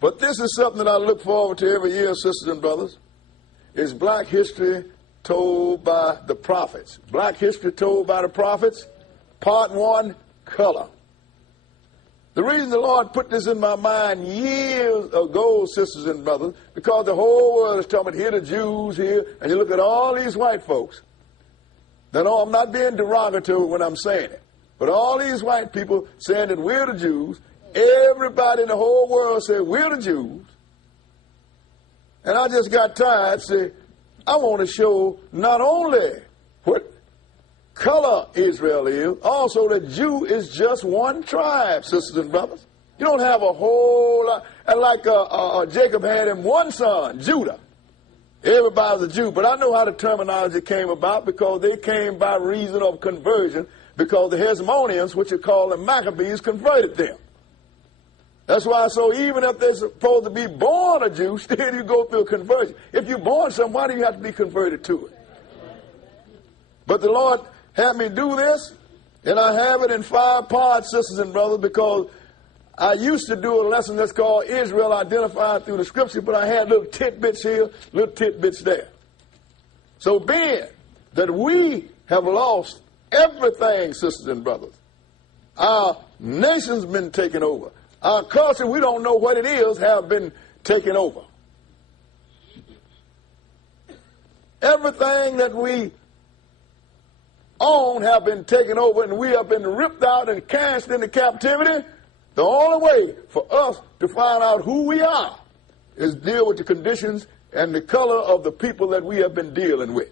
But this is something that I look forward to every year, sisters and brothers. It's black history told by the prophets. Black history told by the prophets. Part 1, color. The reason the Lord put this in my mind years ago, sisters and brothers, because the whole world is talking about here the Jews here, and you look at all these white folks. Now, no, I'm not being derogatory when I'm saying it, but all these white people saying that we're the Jews, everybody in the whole world said we're the Jews, and I just got tired, say, I want to show not only what color Israel is, also that Jew is just one tribe, sisters and brothers. You don't have a whole lot. And like Jacob had him one son, Judah. Everybody's a Jew. But I know how the terminology came about because they came by reason of conversion because the Hasmoneans, which are called the Maccabees, converted them. That's why, so even if they're supposed to be born a Jew, still you go through a conversion. If you're born somewhere, why do you have to be converted to it? But the Lord had me do this, and I have it in 5 parts, sisters and brothers, because I used to do a lesson that's called Israel Identified Through the Scripture, but I had little tidbits here, little tidbits there. So being that we have lost everything, sisters and brothers, our nation's been taken over. Our culture, we don't know what it is, have been taken over. Everything that we own have been taken over, and we have been ripped out and cast into captivity. The only way for us to find out who we are is deal with the conditions and the color of the people that we have been dealing with.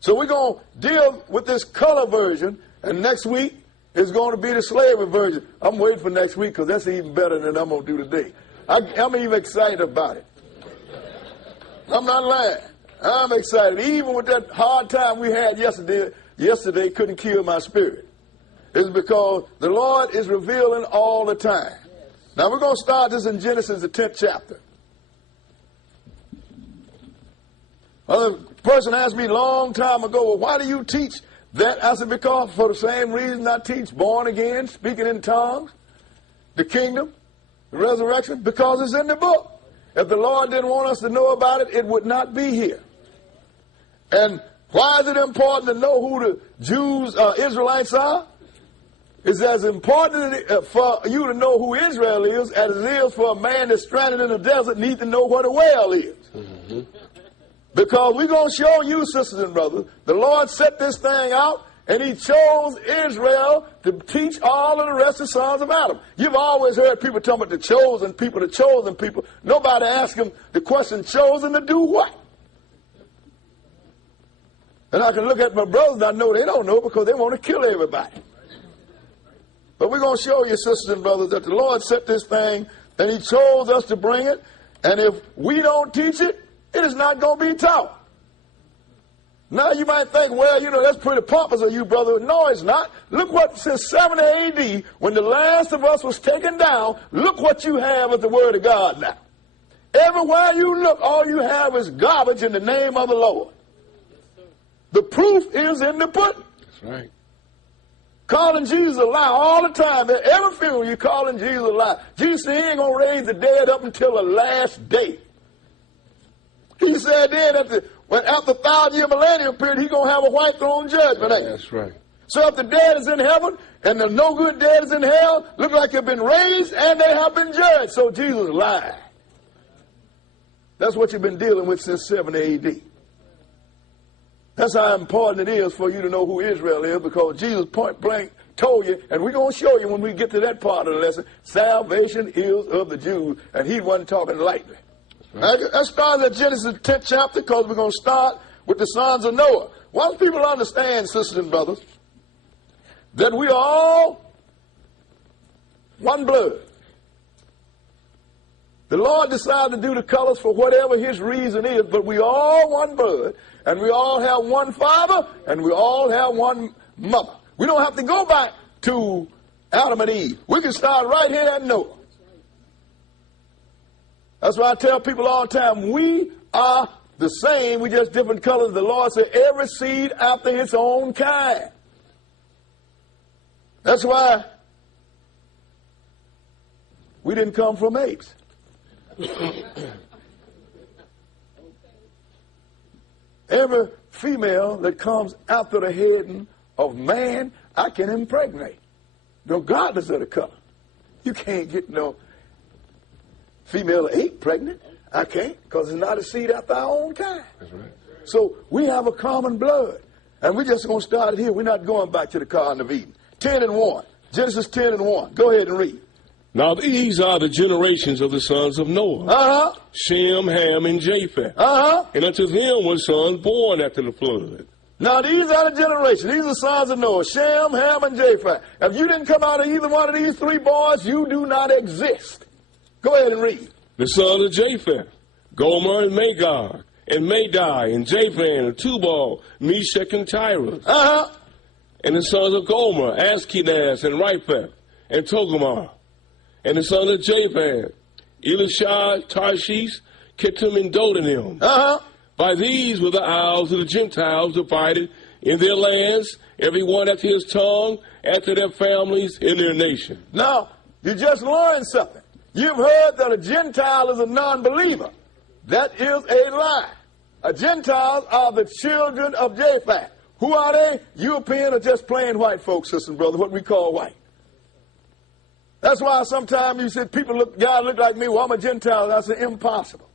So we're going to deal with this color version, and next week is going to be the slavery version. I'm waiting for next week because that's even better than I'm going to do today. I'm even excited about it. I'm not lying. I'm excited. Even with that hard time we had yesterday couldn't kill my spirit. It's because the Lord is revealing all the time. Now we're going to start this in Genesis, the 10th chapter. Another person asked me a long time ago, well, why do you teach that? I said, because for the same reason I teach born again, speaking in tongues, the kingdom, the resurrection, because it's in the book. If the Lord didn't want us to know about it, it would not be here. And why is it important to know who the Jews, Israelites are? It's as important for you to know who Israel is as it is for a man that's stranded in the desert need to know what a well is. Mm-hmm. Because we're going to show you, sisters and brothers, the Lord set this thing out, and he chose Israel to teach all of the rest of the sons of Adam. You've always heard people talking about the chosen people. Nobody asks them the question, chosen to do what? And I can look at my brothers and I know they don't know because they want to kill everybody. But we're going to show you, sisters and brothers, that the Lord set this thing and he chose us to bring it. And if we don't teach it, it is not going to be taught. Now you might think, well, that's pretty pompous of you, brother. No, it's not. Look what, since 70 A.D., when the last of us was taken down, look what you have as the Word of God now. Everywhere you look, all you have is garbage in the name of the Lord. The proof is in the pudding. That's right. Calling Jesus a lie all the time. At every funeral, you're calling Jesus a lie. Jesus said he ain't going to raise the dead up until the last day. He said then, after 1,000-year millennium period, he's going to have a white throne judgment. That's right. So if the dead is in heaven and the no good dead is in hell, look like they've been raised and they have been judged. So Jesus lied. That's what you've been dealing with since 70 A.D. That's how important it is for you to know who Israel is, because Jesus point blank told you, and we're going to show you when we get to that part of the lesson, salvation is of the Jews, and he wasn't talking lightly. Right. Let's start at Genesis 10th chapter, because we're going to start with the sons of Noah. Once people understand, sisters and brothers, that we are all one blood. The Lord decided to do the colors for whatever his reason is, but we all one blood, and we all have one father, and we all have one mother. We don't have to go back to Adam and Eve. We can start right here at Noah. That's why I tell people all the time, we are the same, we just different colors. The Lord said every seed after its own kind. That's why we didn't come from apes. Every female that comes after the head of man, I can impregnate, regardless of the color. You can't get no female that ain't pregnant. I can't, because it's not a seed after our own kind. That's right. So we have a common blood. And we're just going to start it here. We're not going back to the Garden of Eden. 10:1. Genesis 10:1. Go ahead and read. Now these are the generations of the sons of Noah. Shem, Ham, and Japheth. And unto them were sons born after the flood. Now these are the generations. These are the sons of Noah. Shem, Ham, and Japheth. If you didn't come out of either one of these three boys, you do not exist. Go ahead and read. The sons of Japheth, Gomer and Magog, and Madai, and Javan, and Tubal, Meshach, and Tyrus. And the sons of Gomer, Ashkenaz, and Riphath, and Togarmah. And the sons of Javan, Elishah, Tarshish, Kittim, and Dodanim. By these were the isles of the Gentiles divided in their lands, every one after his tongue, after their families, in their nation. Now, you just learned something. You've heard that a Gentile is a non-believer. That is a lie. A Gentiles are the children of Japheth. Who are they? European or just plain white folks, sisters and brothers, what we call white. That's why sometimes you said people look, God look like me, well, I'm a Gentile. That's impossible.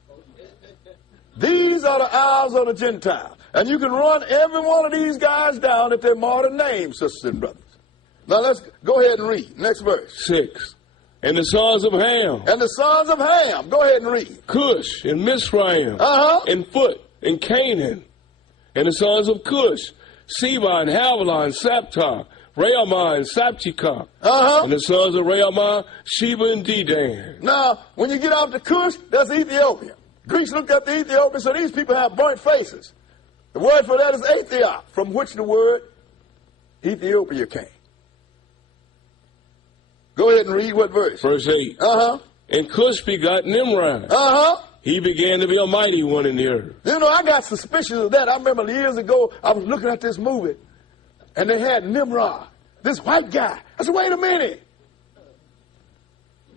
These are the isles of the Gentile. And you can run every one of these guys down if they're modern names, sisters and brothers. Now let's go ahead and read. Next verse. 6. And the sons of Ham. And the sons of Ham. Go ahead and read. Cush and Mizraim. And Phut and Canaan. And the sons of Cush. Seba and Havilah and Saptar. Reamah and Sapchika. And the sons of Reamah, Sheba and Dedan. Now, when you get out to Cush, that's Ethiopia. Greeks looked at the Ethiopians, so these people have burnt faces. The word for that is Ethiop, from which the word Ethiopia came. Go ahead and read what verse? Verse 8. And Cush begot Nimrod. He began to be a mighty one in the earth. You know, I got suspicions of that. I remember years ago, I was looking at this movie, and they had Nimrod, this white guy. I said, wait a minute.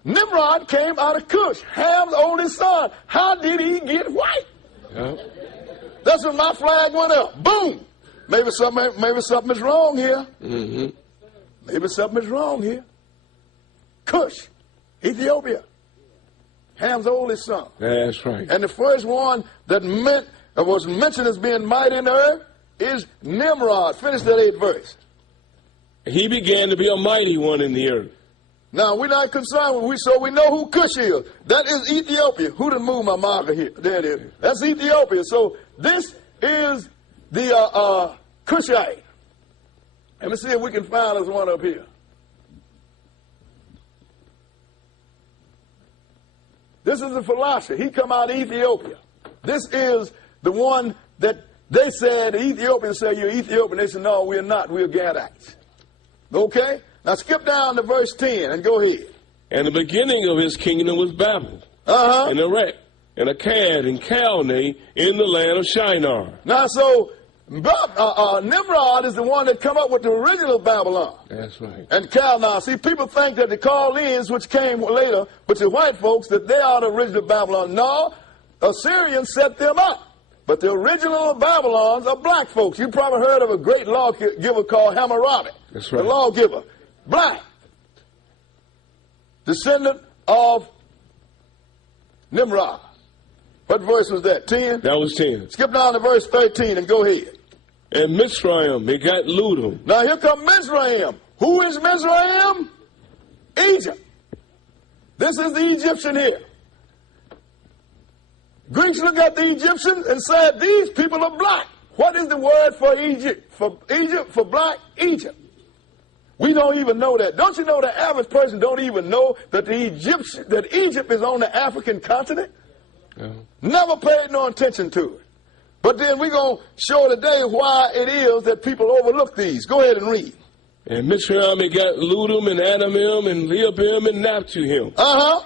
Nimrod came out of Cush, Ham's oldest son. How did he get white? That's when my flag went up. Boom. Maybe something is wrong here. Maybe something is wrong here. Cush, Ethiopia, Ham's oldest son. That's right. And the first one that was mentioned as being mighty in the earth is Nimrod. Finish that 8th verse. He began to be a mighty one in the earth. Now, we're not concerned with so we know who Cush is. That is Ethiopia. Who done moved my marker here? There it is. That's Ethiopia. So this is the Cushite. Let me see if we can find us one up here. This is the philosopher. He come out of Ethiopia. This is the one that they said, the Ethiopians said, you're Ethiopian. They said, no, we're not. We're Gadites. Okay? Now skip down to verse 10 and go ahead. And the beginning of his kingdom was Babel, and Erech, and Akkad, and Calneh in the land of Shinar. Now, so Nimrod is the one that come up with the original Babylon. That's right. And Calneh. See, people think that the Chaldeans, which came later, but the white folks, that they are the original Babylon. No, Assyrians set them up. But the original Babylons are black folks. You probably heard of a great lawgiver called Hammurabi. That's right. The lawgiver. Black. Descendant of Nimrod. What verse was that? 10? That was 10. Skip down to verse 13 and go ahead. And Mizraim begat Ludum. Now here comes Mizraim. Who is Mizraim? Egypt. This is the Egyptian here. Greeks look at the Egyptians and said, these people are black. What is the word for Egypt? For Egypt, for black? Egypt. We don't even know that. Don't you know the average person don't even know that that Egypt is on the African continent? Never paid no attention to it. But then we're going to show today why it is that people overlook these. Go ahead and read. And Mizraim begat Ludum and Anamim and Lehabim and Naphtuhim.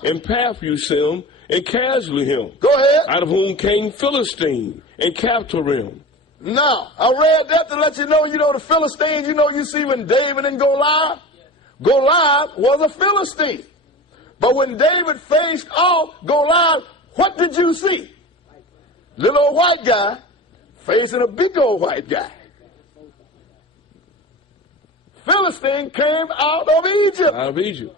And Pathrusim and Casluhim. Go ahead. Out of whom came Philistine and Captorim. Now, I read that to let you know, the Philistines, you see when David and Goliath was a Philistine. But when David faced off, Goliath What did you see? Little old white guy facing a big old white guy. Philistine came out of Egypt. Out of Egypt.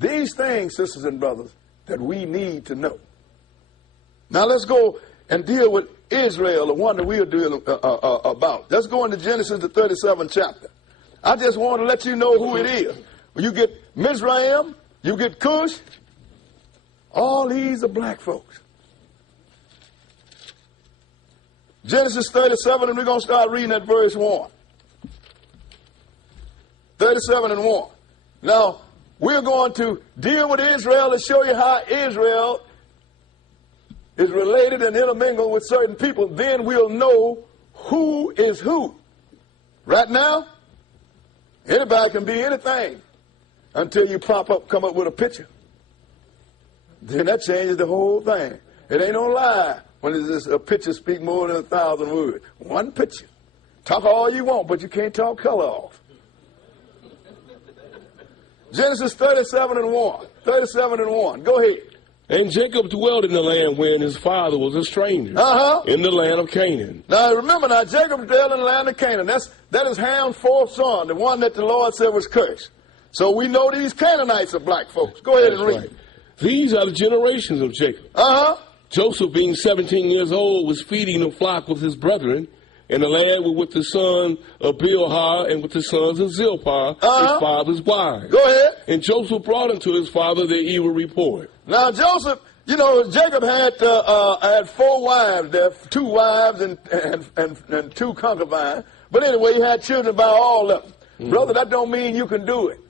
These things, sisters and brothers, that we need to know. Now let's go and deal with Israel, the one that we'll deal about. Let's go into Genesis, the 37th chapter. I just want to let you know who it is. When you get Mizraim, you get Cush, all these are black folks. Genesis 37, and we're going to start reading at verse 1. 37 and 1. Now, we're going to deal with Israel and show you how Israel is related and intermingled with certain people. Then we'll know who is who. Right now, anybody can be anything until you come up with a picture. Then that changes the whole thing. It ain't no lie when it's a picture speak more than 1,000 words. One picture. Talk all you want, but you can't talk color off. Genesis 37 and 1. 37 and 1. Go ahead. And Jacob dwelt in the land wherein his father was a stranger, in the land of Canaan. Now remember, Jacob dwelt in the land of Canaan. That is Ham's fourth son, the one that the Lord said was cursed. So we know these Canaanites are black folks. Go ahead and read. Right. These are the generations of Jacob. Joseph, being 17 years old, was feeding the flock with his brethren, and the lad was with the son of Bilhah and with the sons of Zilpah, his father's wives. Go ahead. And Joseph brought unto his father the evil report. Now Joseph, Jacob had 4 wives there, 2 wives and 2 concubines. But anyway, he had children by all of them. Mm-hmm. Brother, that don't mean you can do it.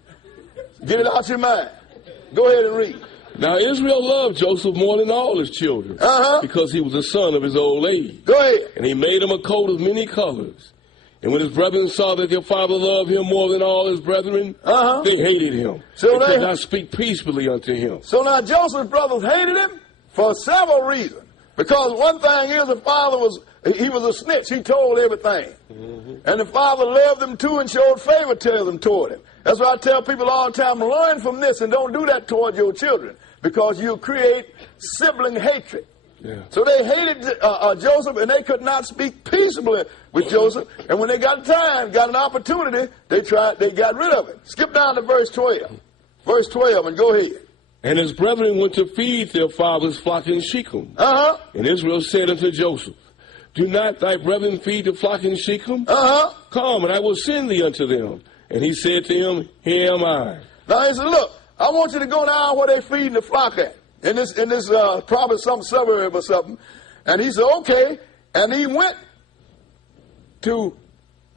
Get it out your mind. Go ahead and read. Now Israel loved Joseph more than all his children, because he was the son of his old age. Go ahead. And he made him a coat of many colors. And when his brethren saw that their father loved him more than all his brethren, they hated him. So they could not speak peaceably unto him. So now Joseph's brothers hated him for several reasons. Because one thing is, the father was a snitch. He told everything. Mm-hmm. And the father loved them too and showed favoritism toward him. That's why I tell people all the time, learn from this and don't do that toward your children, because you create sibling hatred. Yeah. So they hated Joseph, and they could not speak peaceably with Joseph. And when they got an opportunity, they got rid of it. Skip down to verse 12. Verse 12, and go ahead. And his brethren went to feed their father's flock in Shechem. And Israel said unto Joseph, do not thy brethren feed the flock in Shechem? Come, and I will send thee unto them. And he said to him, here am I. Now he said, look, I want you to go down where they feeding the flock at. In this probably some suburb or something. And he said, okay. And he went to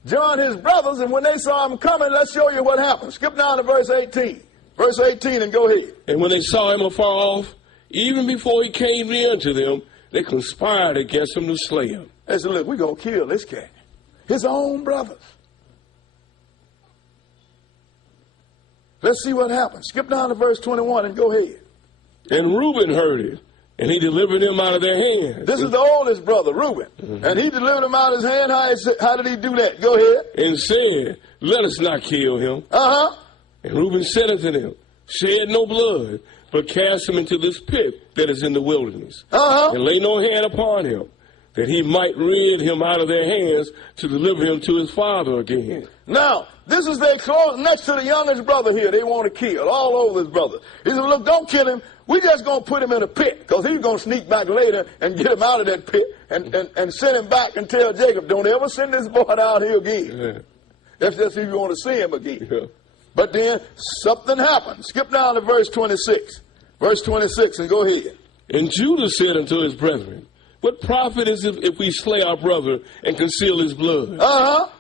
join his brothers, and when they saw him coming, let's show you what happened. Skip down to verse 18. Verse 18 and go ahead. And when they saw him afar off, even before he came near to them, they conspired against him to slay him. They said, look, we're going to kill this cat. His own brothers. Let's see what happens. Skip down to verse 21 and go ahead. And Reuben heard it, and he delivered him out of their hands. This is the oldest brother, Reuben. Mm-hmm. And he delivered him out of his hand. How did he do that? Go ahead. And said, let us not kill him. And Reuben said unto them, shed no blood, but cast him into this pit that is in the wilderness. And lay no hand upon him, that he might rid him out of their hands to deliver him to his father again. Now, this is their close next to the youngest brother here. They want to kill all over his brother. He said, look, don't kill him. We just going to put him in a pit, because he's going to sneak back later and get him out of that pit and send him back and tell Jacob, don't ever send this boy down here again. Yeah. That's just if you want to see him again. Yeah. But then something happened. Skip down to verse 26. Verse 26 and go ahead. And Judah said unto his brethren, what profit is it if we slay our brother and conceal his blood?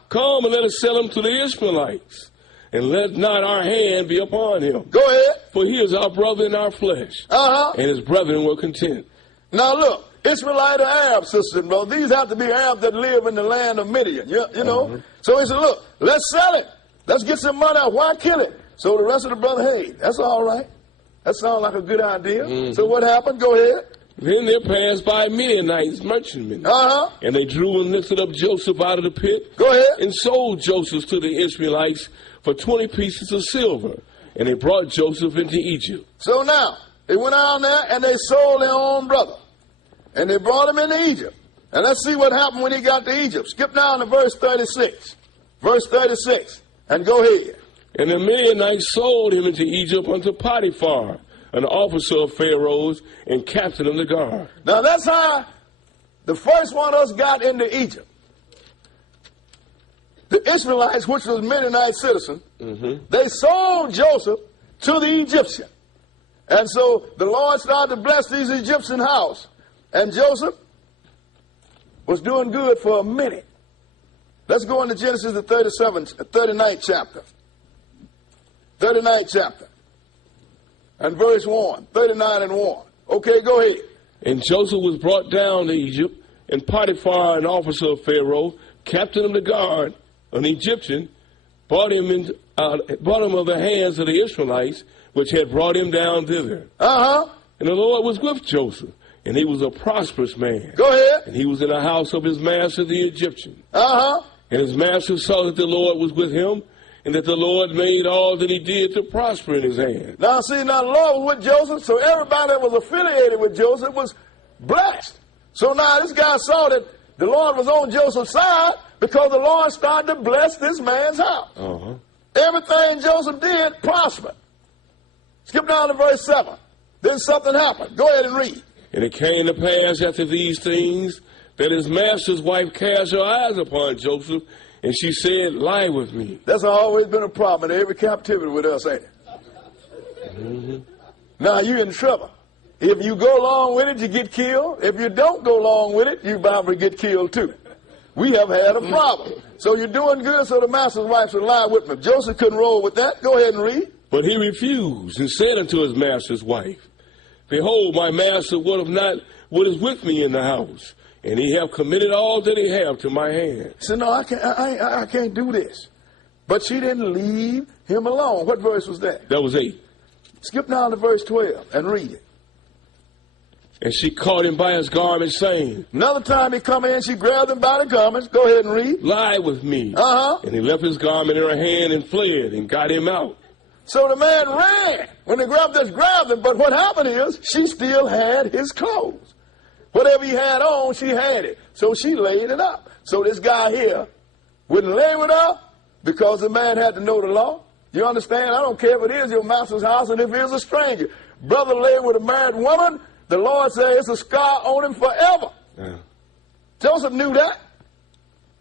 Come and let us sell him to the Ishmaelites, and let not our hand be upon him. Go ahead. For he is our brother in our flesh. And his brethren were content. Now look, Ishmaelite or Arab, sisters and brothers, these have to be Arabs that live in the land of Midian, you know. So he said, look, let's sell it. Let's get some money out. Why kill it? So the rest of the brother, hey, that's all right. That sounds like a good idea. So what happened? Go ahead. Then there passed by Midianites, merchantmen. And they drew and lifted up Joseph out of the pit. Go ahead. And sold Joseph to the Ishmaelites for 20 pieces of silver. And they brought Joseph into Egypt. So now, they went out there and they sold their own brother. And they brought him into Egypt. And let's see what happened when he got to Egypt. Skip down to verse 36. Verse 36. And go ahead. And the Midianites sold him into Egypt unto Potiphar, an officer of Pharaoh's and captain of the guard. Now that's how the first one of us got into Egypt. The Israelites, which was Midianite citizens, they sold Joseph to the Egyptian. And so the Lord started to bless these Egyptian house. And Joseph was doing good for a minute. Let's go into Genesis, the 39th chapter. 39th chapter. And verse 1. 39 and 1. Okay, go ahead. And Joseph was brought down to Egypt, and Potiphar, an officer of Pharaoh, captain of the guard, an Egyptian, brought him of the hands of the Israelites, which had brought him down thither. And the Lord was with Joseph, and he was a prosperous man. Go ahead. And he was in the house of his master, the Egyptian. And his master saw that the Lord was with him, and that the Lord made all that he did to prosper in his hand. Now see, now the Lord was with Joseph, so everybody that was affiliated with Joseph was blessed. So now this guy saw that the Lord was on Joseph's side because the Lord started to bless this man's house. Everything Joseph did prospered. Skip down to verse 7. Then something happened. Go ahead and read. And it came to pass after these things that his master's wife cast her eyes upon Joseph, and she said, lie with me. That's always been a problem in every captivity with us, ain't it? Now you're in trouble. If you go along with it, you get killed. If you don't go along with it, you're bound to get killed too. We have had a problem. So you're doing good, so the master's wife should lie with me. Joseph couldn't roll with that. Go ahead and read. But he refused and said unto his master's wife, behold, my master would not what is with me in the house, and he have committed all that he have to my hand. He said, no, I can't do this. But she didn't leave him alone. What verse was that? That was 8. Skip down to verse 12 and read it. And she caught him by his garment, saying, another time he come in, she grabbed him by the garments. Go ahead and read. lie with me. And he left his garment in her hand and fled and got him out. So the man ran. When they grabbed him. But what happened is she still had his clothes. Whatever he had on, she had it. So she laid it up. So this guy here wouldn't lay with her because the man had to know the law. You understand? I don't care if it is your master's house and if it is a stranger. Brother lay with a married woman, the Lord said it's a scar on him forever. Joseph knew that.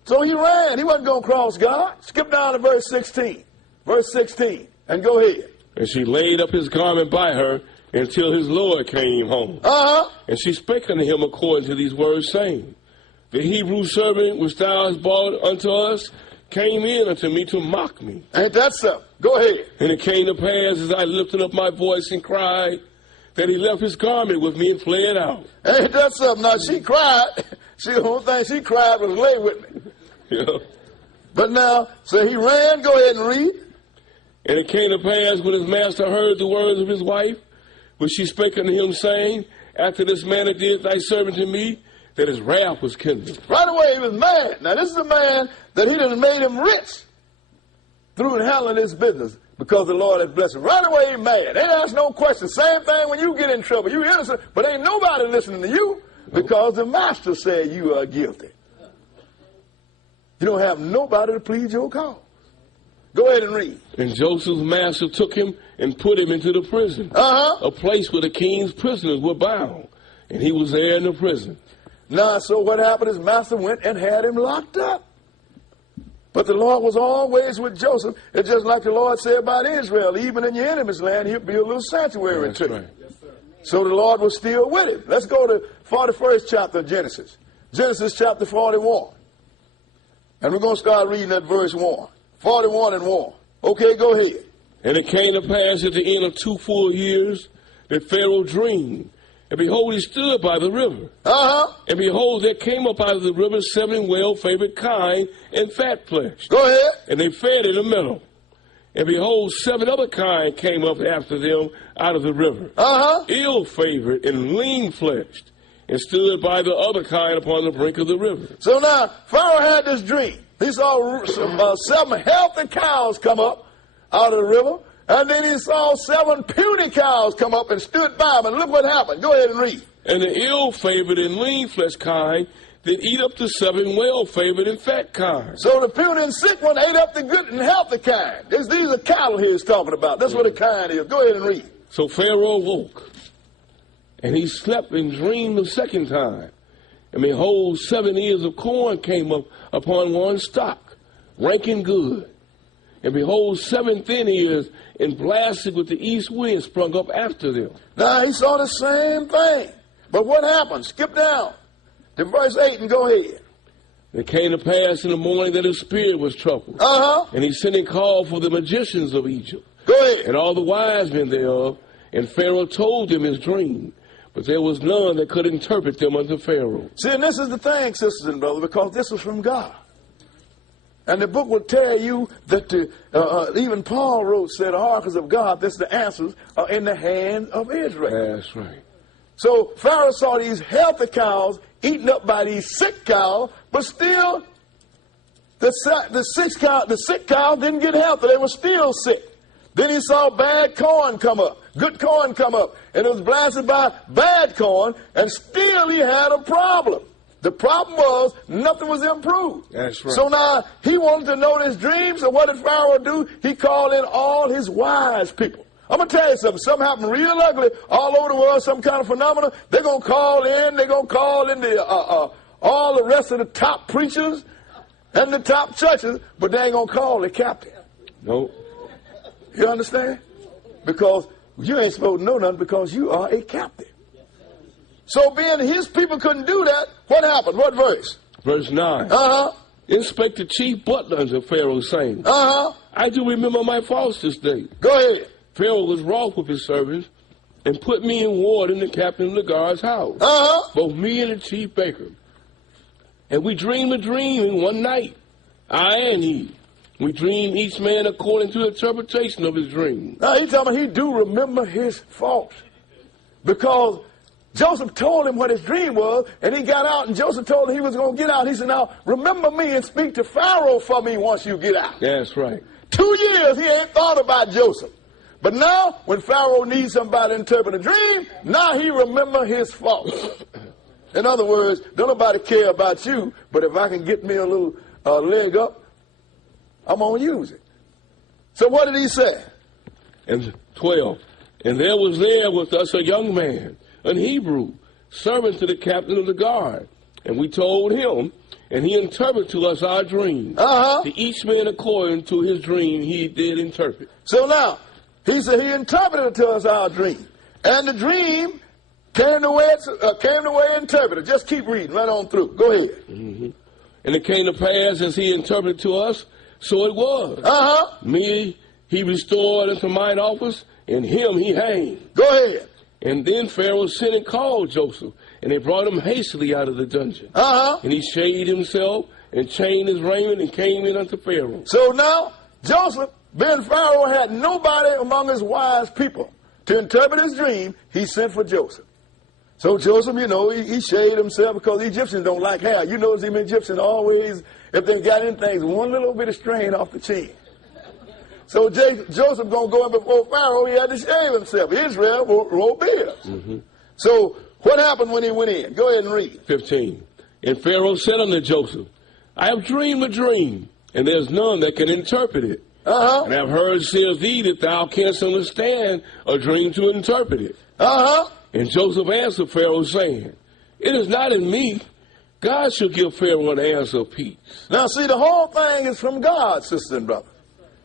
So he ran. He wasn't going to cross God. Skip down to verse 16. Verse 16. And go ahead. And she laid up his garment by her until his Lord came home. And she spake unto him according to these words, saying, the Hebrew servant which thou hast brought unto us came in unto me to mock me. Ain't that so? Go ahead. And it came to pass as I lifted up my voice and cried, that he left his garment with me and fled out. Ain't that something? Now she cried. The only thing she cried was lay with me. But now, so he ran. Go ahead and read. And it came to pass when his master heard the words of his wife, which she spake unto him, saying, after this manner did thy servant to me, that his wrath was kindled. Right away he was mad. Now this is a man that he done made him rich through handling his business because the Lord had blessed him. Right away he mad. Ain't asked no question. Same thing when you get in trouble. You innocent, but ain't nobody listening to you because the master said you are guilty. You don't have nobody to plead your cause. Go ahead and read. And Joseph's master took him and put him into the prison, a place where the king's prisoners were bound, and he was there in the prison. Now, so what happened? His master went and had him locked up. But the Lord was always with Joseph. It's just like the Lord said about Israel. Even in your enemy's land, he'll be a little sanctuary to you. Yes, so the Lord was still with him. Let's go to 41st chapter of Genesis. Genesis chapter 41. And we're going to start reading at verse 1. 41 and 1. Okay, go ahead. And it came to pass at the end of 2 full years that Pharaoh dreamed. And behold, he stood by the river. And behold, there came up out of the river 7 well-favored kine and fat flesh. Go ahead. And they fed in the middle. And behold, 7 other kine came up after them out of the river. Ill-favored and lean-fleshed. And stood by the other kine upon the brink of the river. So now, Pharaoh had this dream. He saw 7 healthy cows come up out of the river. And then he saw 7 puny cows come up and stood by him. And look what happened. Go ahead and read. And the ill-favored and lean-fleshed kind did eat up the 7 well-favored and fat kinds. So the puny and sick one ate up the good and healthy kind. These are cattle here he's talking about. That's what a kind is. Go ahead and read. So Pharaoh woke, and he slept and dreamed the second time. And behold, 7 ears of corn came up upon one stalk, ranking good. And behold, 7 thin ears, and blasted with the east wind, sprung up after them. Now he saw the same thing. But what happened? Skip down to verse 8 and go ahead. It came to pass in the morning that his spirit was troubled. And he sent and called for the magicians of Egypt. Go ahead. And all the wise men thereof. And Pharaoh told them his dream. But there was none that could interpret them unto Pharaoh. See, and this is the thing, sisters and brothers, because this was from God. And the book will tell you that even Paul wrote, said, the oracles of God, that's the answers, are in the hands of Israel. That's right. So Pharaoh saw these healthy cows eaten up by these sick cows, but still the sick cow didn't get healthy. They were still sick. Then he saw bad corn come up, good corn come up, and it was blasted by bad corn, and still he had a problem. The problem was nothing was improved. That's right. So now he wanted to know his dreams, so what did Pharaoh do? He called in all his wise people. I'm going to tell you something happened real ugly all over the world, some kind of phenomenon. They're going to call in all the rest of the top preachers and the top churches, but they ain't going to call the captain. Nope. You understand? Because you ain't supposed to know nothing because you are a captain. So being his people couldn't do that, what happened? What verse? Verse 9. Inspect the chief butler unto Pharaoh, saying, I do remember my faults this day. Go ahead. Pharaoh was wroth with his servants and put me in ward in the captain of the guard's house, both me and the chief baker. And we dreamed a dream in one night, I and he. We dreamed each man according to the interpretation of his dream. Now he's telling me he do remember his faults. Because Joseph told him what his dream was, and he got out, and Joseph told him he was going to get out. He said, now, remember me and speak to Pharaoh for me once you get out. That's right. 2 years he ain't thought about Joseph. But now, when Pharaoh needs somebody to interpret a dream, now he remember his faults. In other words, don't nobody care about you, but if I can get me a little leg up, I'm going to use it. So what did he say? And 12. And there was there with us a young man, an Hebrew, servant to the captain of the guard. And we told him, and he interpreted to us our dream. To each man according to his dream he did interpret. So now, he said he interpreted to us our dream. And the dream came the way interpreted. Just keep reading right on through. Go ahead. And it came to pass as he interpreted to us, so it was. Me he restored unto mine office, and him he hanged. Go ahead. And then Pharaoh sent and called Joseph, and they brought him hastily out of the dungeon. And he shaved himself and changed his raiment and came in unto Pharaoh. So now, Joseph, being Pharaoh had nobody among his wise people to interpret his dream, he sent for Joseph. So Joseph, you know, he shaved himself because the Egyptians don't like hair. You notice them Egyptians always, if they got anything, one little bit of strain off the chin. So Joseph going to go in before Pharaoh, he had to shave himself. Israel wore beards. So what happened when he went in? Go ahead and read. 15. And Pharaoh said unto Joseph, I have dreamed a dream, and there's none that can interpret it. And I have heard say of thee that thou canst understand a dream to interpret it. And Joseph answered Pharaoh, saying, it is not in me. God shall give Pharaoh an answer of peace. Now see, the whole thing is from God, sister and brother.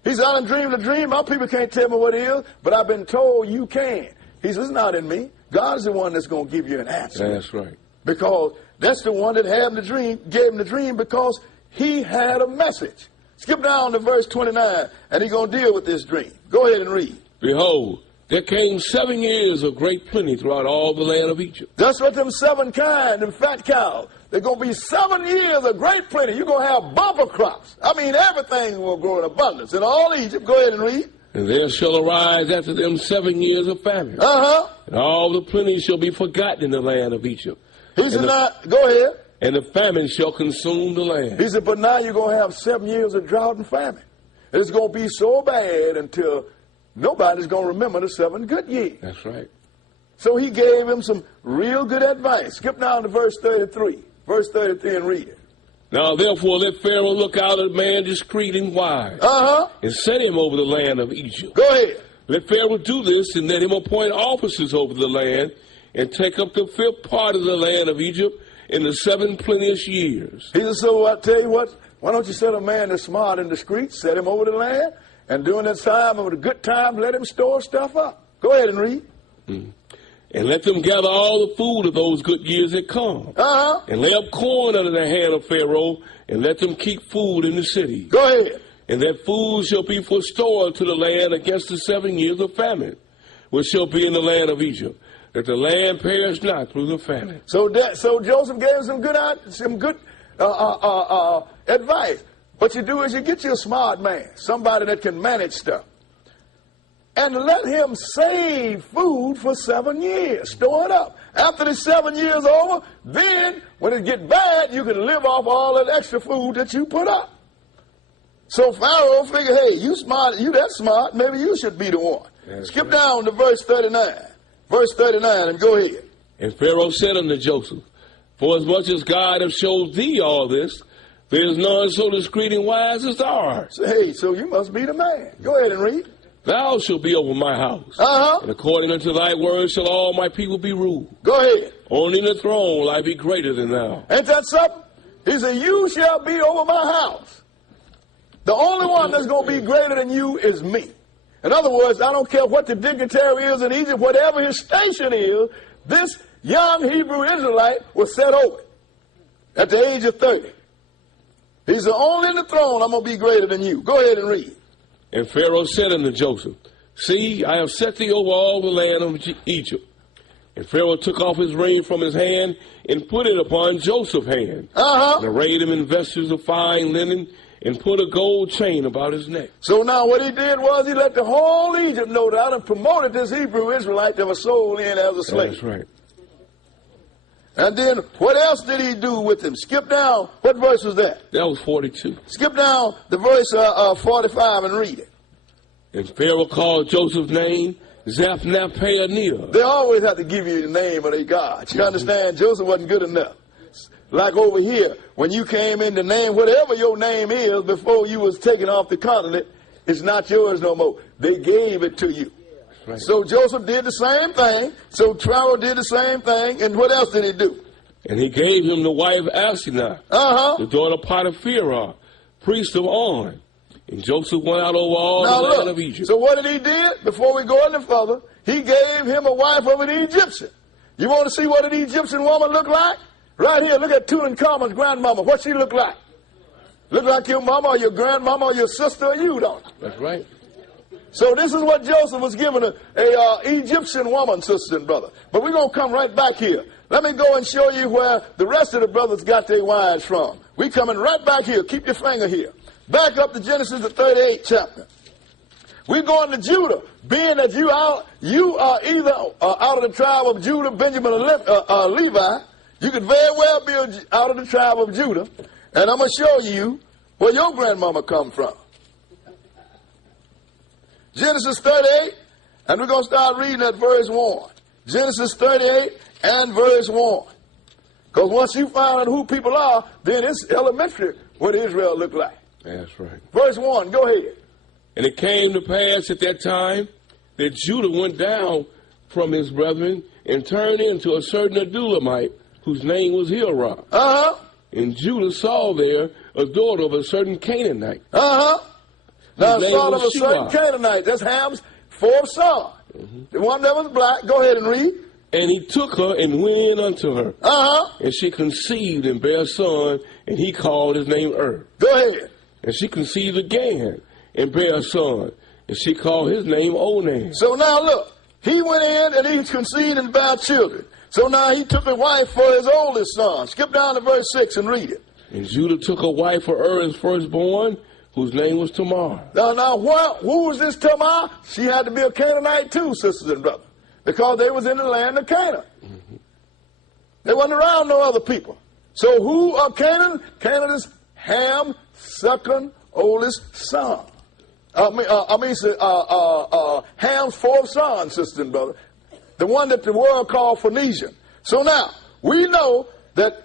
He said, I done dreamed a dream. My people can't tell me what it is, but I've been told you can. He says, it's not in me. God is the one that's going to give you an answer. That's right. Because that's the one that had the dream, gave him the dream because he had a message. Skip down to verse 29, and he's going to deal with this dream. Go ahead and read. Behold, there came 7 years of great plenty throughout all the land of Egypt. That's what them 7 kind, them fat cows. They're going to be 7 years of great plenty. You're going to have bumper crops. I mean, everything will grow in abundance in all Egypt. Go ahead and read. And there shall arise after them 7 years of famine. And all the plenty shall be forgotten in the land of Egypt. He said, go ahead. And the famine shall consume the land. He said, but now you're going to have 7 years of drought and famine. It's going to be so bad until nobody's going to remember the 7 good years. That's right. So he gave him some real good advice. Skip down to verse 33. Verse 33 and read it. Now, therefore, let Pharaoh look out a man discreet and wise, and set him over the land of Egypt. Go ahead. Let Pharaoh do this, and let him appoint officers over the land, and take up the 5th part of the land of Egypt in the 7 plenteous years. He said, so I tell you what, why don't you set a man that's smart and discreet, set him over the land, and during that time, of the good time, let him store stuff up. Go ahead and read. And let them gather all the food of those good years that come. And lay up corn under the hand of Pharaoh, and let them keep food in the city. Go ahead. And that food shall be for store to the land against the 7 years of famine, which shall be in the land of Egypt, that the land perish not through the famine. So Joseph gave some good advice. What you do is you get you a smart man, somebody that can manage stuff, and let him save food for 7 years. Store it up. After the 7 years over, then when it get bad, you can live off all that extra food that you put up. So Pharaoh figured, hey, you smart, you that smart, maybe you should be the one. That's Skip right. Down to verse 39. Verse 39 and go ahead. And Pharaoh said unto Joseph, for as much as God hath showed thee all this, there is none so discreet and wise as thou art. So you must be the man. Go ahead and read. Thou shalt be over my house. And according unto thy word shall all my people be ruled. Go ahead. Only in the throne will I be greater than thou. Ain't that something? He said, you shall be over my house. The only one that's going to be greater than you is me. In other words, I don't care what the dignitary is in Egypt, whatever his station is, this young Hebrew Israelite was set over it at the age of 30. He said, only in the throne I'm going to be greater than you. Go ahead and read. And Pharaoh said unto Joseph, see, I have set thee over all the land of Egypt. And Pharaoh took off his ring from his hand and put it upon Joseph's hand, and arrayed him in vestures of fine linen, and put a gold chain about his neck. So now what he did was he let the whole Egypt know that and promoted this Hebrew Israelite that was sold in as a slave. That's right. And then what else did he do with him? Skip down. What verse was that? That was 42. Skip down the verse 45 and read it. And Pharaoh called Joseph's name Zaphnath-Paaneah. They always have to give you the name of their God. You understand? Joseph wasn't good enough. Like over here, when you came in to name whatever your name is before you was taken off the continent, it's not yours no more. They gave it to you. Right. So Joseph did the same thing. So Pharaoh did the same thing. And what else did he do? And he gave him the wife Asenath, the daughter of Potipharah, priest of On. And Joseph went out over all the land of Egypt. So what did he do? Before we go any further, he gave him a wife of an Egyptian. You want to see what an Egyptian woman looked like? Right here, look at Tutankhamun's grandmama. What she look like? Look like your mama or your grandmama or your sister or you, don't it? That's right. So this is what Joseph was given a Egyptian woman, sister and brother. But we're going to come right back here. Let me go and show you where the rest of the brothers got their wives from. We coming right back here. Keep your finger here. Back up to Genesis, the 38th chapter. We're going to Judah. Being that you are either out of the tribe of Judah, Benjamin, or Levi, you could very well be out of the tribe of Judah. And I'm going to show you where your grandmama come from. Genesis 38, and we're going to start reading at verse 1. Genesis 38 and verse 1. Because once you find out who people are, then it's elementary what Israel looked like. That's right. Verse 1, go ahead. And it came to pass at that time that Judah went down from his brethren and turned into a certain Adullamite, whose name was Hilrah. And Judah saw there a daughter of a certain Canaanite. Now, son of a certain Canaanite. That's Ham's fourth son. The one that was black. Go ahead and read. And he took her and went unto her. And she conceived and bare a son, and he called his name Go ahead. And she conceived again and bare a son, and she called his name Onan. So now look, he went in and he conceived and bare children. So now he took a wife for his oldest son. Skip down to verse 6 and read it. And Judah took a wife for his firstborn, whose name was Tamar. Now, who was this Tamar? She had to be a Canaanite too, sisters and brothers, because they was in the land of Canaan. They wasn't around no other people. So who of Canaan? Canaan is Ham's second oldest son. Ham's fourth son, sister and brother. The one that the world called Phoenician. So now, we know that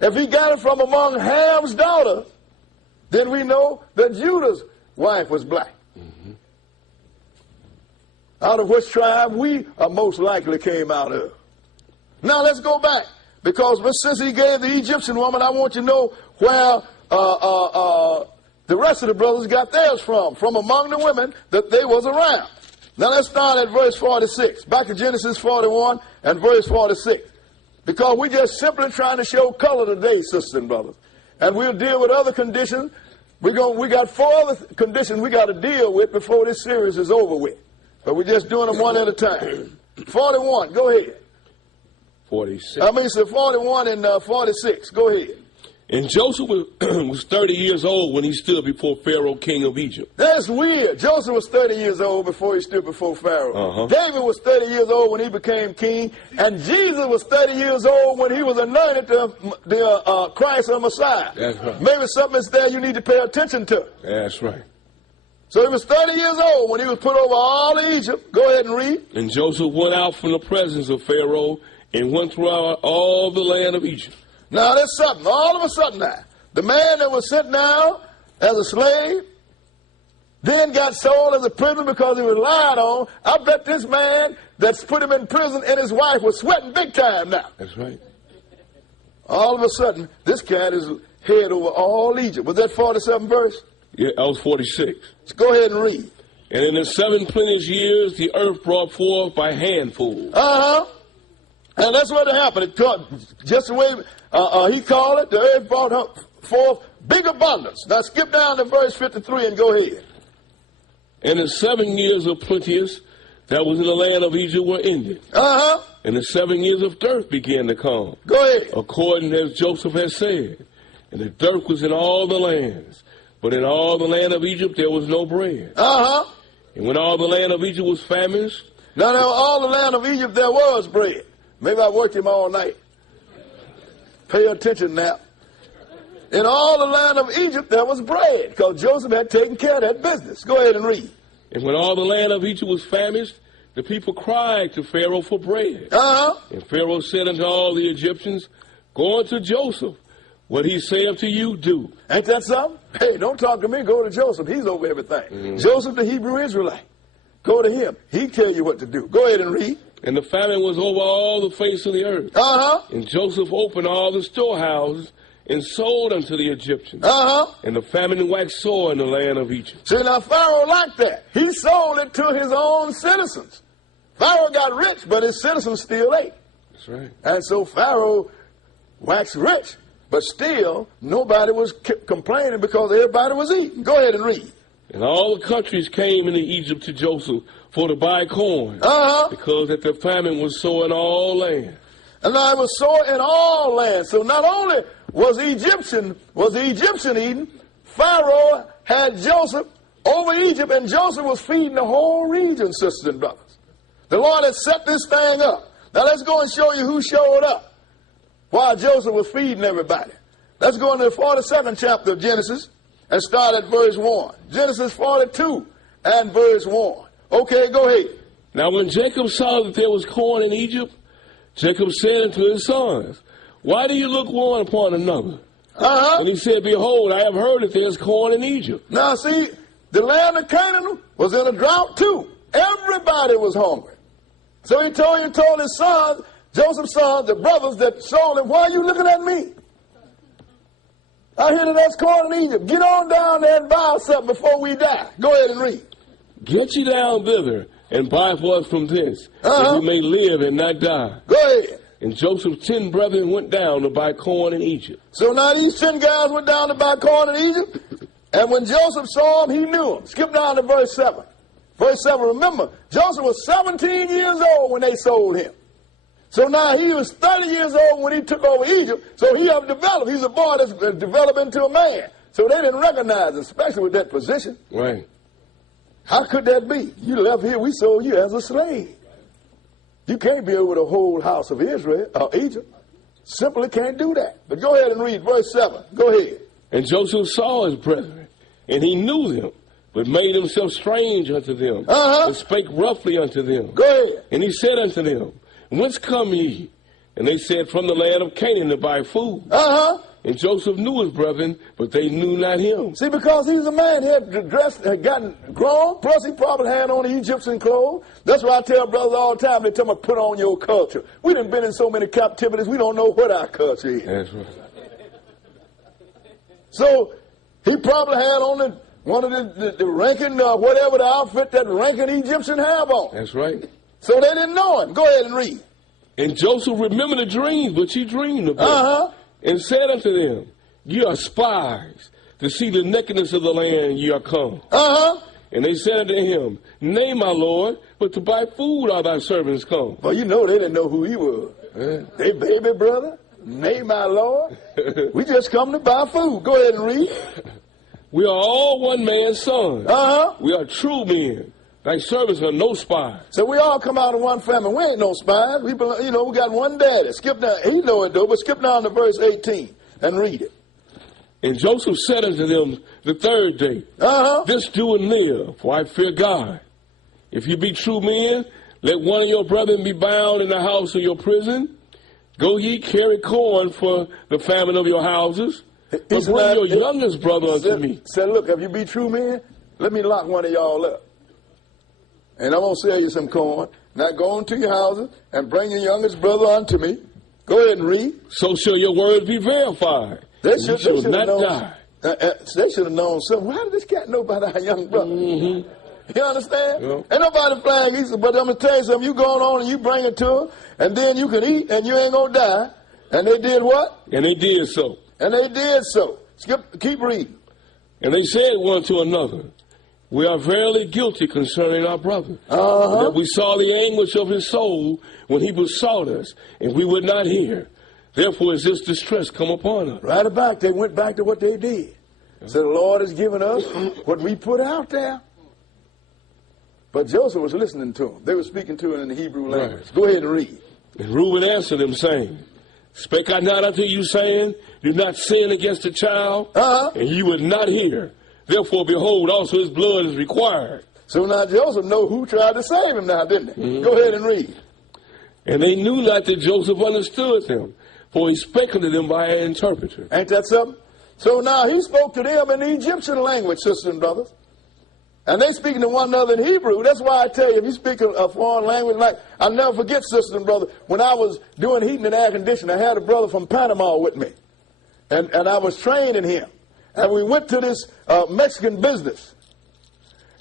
if he got it from among Ham's daughters, then we know that Judah's wife was black. Mm-hmm. Out of which tribe we most likely came out of. Now let's go back. Because since he gave the Egyptian woman, I want you to know where the rest of the brothers got theirs from among the women that they was around. Now let's start at verse 46. Back to Genesis 41 and verse 46. Because we're just simply trying to show color today, sisters and brothers. And we'll deal with other conditions. We got 4 other conditions we got to deal with before this series is over with. But we're just doing them one at a time. 41, go ahead. 46. 41 and 46. Go ahead. And Joseph was 30 years old when he stood before Pharaoh, king of Egypt. That's weird. Joseph was 30 years old before he stood before Pharaoh. David was 30 years old when he became king. And Jesus was 30 years old when he was anointed the Christ or Messiah. That's right. Maybe something's there you need to pay attention to. That's right. So he was 30 years old when he was put over all of Egypt. Go ahead and read. And Joseph went out from the presence of Pharaoh and went throughout all the land of Egypt. Now there's something. All of a sudden now, the man that was sent down as a slave, then got sold as a prisoner because he was lied on. I bet this man that's put him in prison and his wife was sweating big time now. That's right. All of a sudden, this cat is head over all Egypt. Was that 47 verse? Yeah, that was 46. Let's go ahead and read. And in the 7 plenteous years, the earth brought forth by handfuls. And that's what happened. It just the way he called it, the earth brought forth big abundance. Now skip down to verse 53 and go ahead. And the 7 years of plenteous that was in the land of Egypt were ended. And the 7 years of dearth began to come. Go ahead. According as Joseph had said. And the dearth was in all the lands. But in all the land of Egypt there was no bread. And when all the land of Egypt was famished. Now all the land of Egypt there was bread. Maybe I worked him all night. Pay attention now. In all the land of Egypt there was bread, because Joseph had taken care of that business. Go ahead and read. And when all the land of Egypt was famished, the people cried to Pharaoh for bread. And Pharaoh said unto all the Egyptians, go unto Joseph. What he saith to you, do. Ain't that something? Hey, don't talk to me. Go to Joseph. He's over everything. Joseph, the Hebrew Israelite. Go to him. He tell you what to do. Go ahead and read. And the famine was over all the face of the earth. And Joseph opened all the storehouses and sold unto the Egyptians. And the famine waxed sore in the land of Egypt. See, now Pharaoh liked that. He sold it to his own citizens. Pharaoh got rich, but his citizens still ate. That's right. And so Pharaoh waxed rich, but still nobody was complaining because everybody was eating. Go ahead and read. And all the countries came into Egypt to Joseph for to buy corn, because that the famine was sore in all lands. And now it was sore in all lands. So not only was the Egyptian eating, Pharaoh had Joseph over Egypt, and Joseph was feeding the whole region, sisters and brothers. The Lord had set this thing up. Now let's go and show you who showed up while Joseph was feeding everybody. Let's go into the 42nd chapter of Genesis and start at verse 1. Genesis 42 and verse 1. Okay, go ahead. Now when Jacob saw that there was corn in Egypt, Jacob said unto his sons, why do you look one upon another? And he said, behold, I have heard that there is corn in Egypt. Now see, the land of Canaan was in a drought too. Everybody was hungry. So he told his sons, Joseph's sons, the brothers that sold him, why are you looking at me? I hear that there's corn in Egypt. Get on down there and buy something before we die. Go ahead and read. Get ye down thither and buy for us from thence, that we may live and not die. Go ahead. And Joseph's 10 brethren went down to buy corn in Egypt. So now these 10 guys went down to buy corn in Egypt, and when Joseph saw them, he knew them. Skip down to verse 7. Verse 7, remember, Joseph was 17 years old when they sold him. So now he was 30 years old when he took over Egypt, so he had developed. He's a boy that's developed into a man. So they didn't recognize him, especially with that position. Right. How could that be? You left here, we sold you as a slave. You can't be over the whole house of Israel, or Egypt. Simply can't do that. But go ahead and read verse 7. Go ahead. And Joseph saw his brethren, and he knew them, but made himself strange unto them, and spake roughly unto them. Go ahead. And he said unto them, Whence come ye? And they said, From the land of Canaan to buy food. And Joseph knew his brethren, but they knew not him. See, because he was a man, he had dressed, had gotten grown, plus he probably had on Egyptian clothes. That's why I tell brothers all the time, they tell me, put on your culture. We done been in so many captivities, we don't know what our culture is. That's right. So, he probably had on one of the ranking, whatever the outfit that ranking Egyptian have on. That's right. So they didn't know him. Go ahead and read. And Joseph remembered the dreams which he dreamed about, and said unto them, Ye are spies, to see the nakedness of the land ye are come. And they said unto him, Nay, my lord, but to buy food are thy servants come. Well, you know they didn't know who he was. They baby brother, nay, my lord, we just come to buy food. Go ahead and read. We are all one man's sons. We are true men. Thy servants are no spies. So we all come out of one family. We ain't no spies. We got one daddy. Skip down. He know it though, but skip down to verse 18 and read it. And Joseph said unto them the third day, This do and live, for I fear God. If you be true men, let one of your brethren be bound in the house of your prison. Go ye carry corn for the famine of your houses. But bring your youngest brother unto me. Said, look, if you be true men, let me lock one of y'all up. And I'm going to sell you some corn. Now go into your houses and bring your youngest brother unto me. Go ahead and read. So shall your words be verified. They should not known, die. They should have known something. How did this cat know about our young brother? You understand? Yeah. Ain't nobody flying easy, but I'm going to tell you something. You going on and you bring it to him, and then you can eat, and you ain't going to die. And they did what? And they did so. And they did so. Keep reading. And they said one to another, We are verily guilty concerning our brother. That we saw the anguish of his soul when he besought us, and we would not hear. Therefore is this distress come upon us. Right about, they went back to what they did. So the Lord has given us what we put out there. But Joseph was listening to them. They were speaking to him in the Hebrew language. Right. Go ahead and read. And Reuben answered them, saying, Spake I not unto you, saying, Do not sin against the child, and you would not hear. Therefore, behold, also his blood is required. So now Joseph know who tried to save him now, didn't he? Go ahead and read. And they knew not that Joseph understood them, for he spake unto them by an interpreter. Ain't that something? So now he spoke to them in the Egyptian language, sisters and brothers. And they speaking to one another in Hebrew. That's why I tell you, if you speak a foreign language, like, I'll never forget, sisters and brothers, when I was doing heating and air conditioning, I had a brother from Panama with me. And I was training him. And we went to this Mexican business.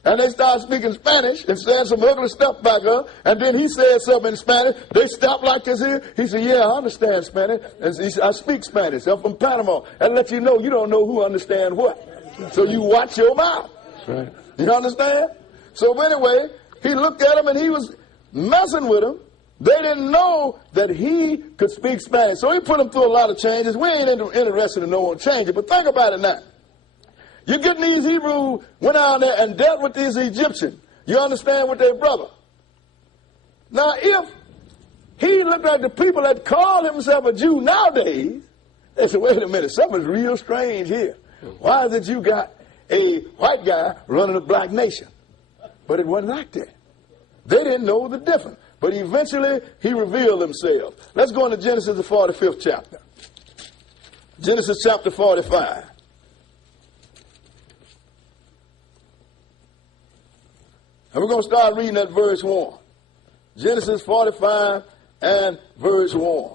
And they started speaking Spanish and saying some ugly stuff back up. And then he said something in Spanish. They stopped like this here. He said, yeah, I understand Spanish. And he said, I speak Spanish. I'm from Panama. And let you know, you don't know who understands what. So you watch your mouth. That's right. You understand? So anyway, he looked at him and he was messing with him. They didn't know that he could speak Spanish. So he put him through a lot of changes. We ain't interested in no one changing. But think about it now. You get these Hebrews, went out there and dealt with these Egyptians. You understand with their brother. Now, if he looked like the people that call himself a Jew nowadays, they said, wait a minute, something's real strange here. Why is it you got a white guy running a black nation? But it wasn't like that. They didn't know the difference. But eventually, he revealed himself. Let's go into Genesis, the 45th chapter. Genesis chapter 45. And we're going to start reading at verse 1. Genesis 45 and verse 1.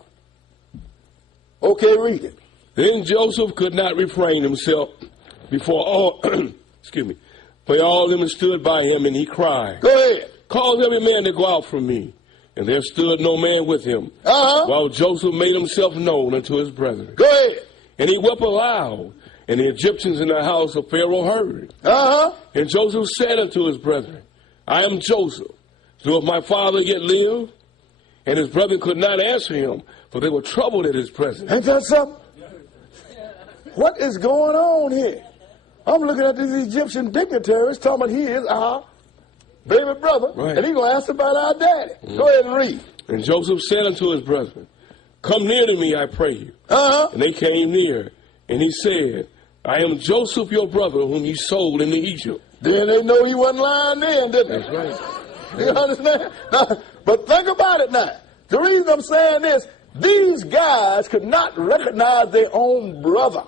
Okay, read it. Then Joseph could not refrain himself before all, excuse me, for all them stood by him, and he cried, Go ahead. Cause every man to go out from me. And there stood no man with him, while Joseph made himself known unto his brethren. Go ahead. And he wept aloud, and the Egyptians in the house of Pharaoh heard. And Joseph said unto his brethren, I am Joseph. Doth my father yet live? And his brethren could not answer him, for they were troubled at his presence. Ain't that something? What is going on here? I'm looking at these Egyptian dignitaries talking about he is our baby brother, right. And he's going to ask about our daddy. Go ahead and read. And Joseph said unto his brethren, Come near to me, I pray you. And they came near, and he said, I am Joseph your brother, whom ye sold into Egypt. Then they know he wasn't lying then, didn't they? That's right. You understand? Now, but think about it now. The reason I'm saying this, these guys could not recognize their own brother.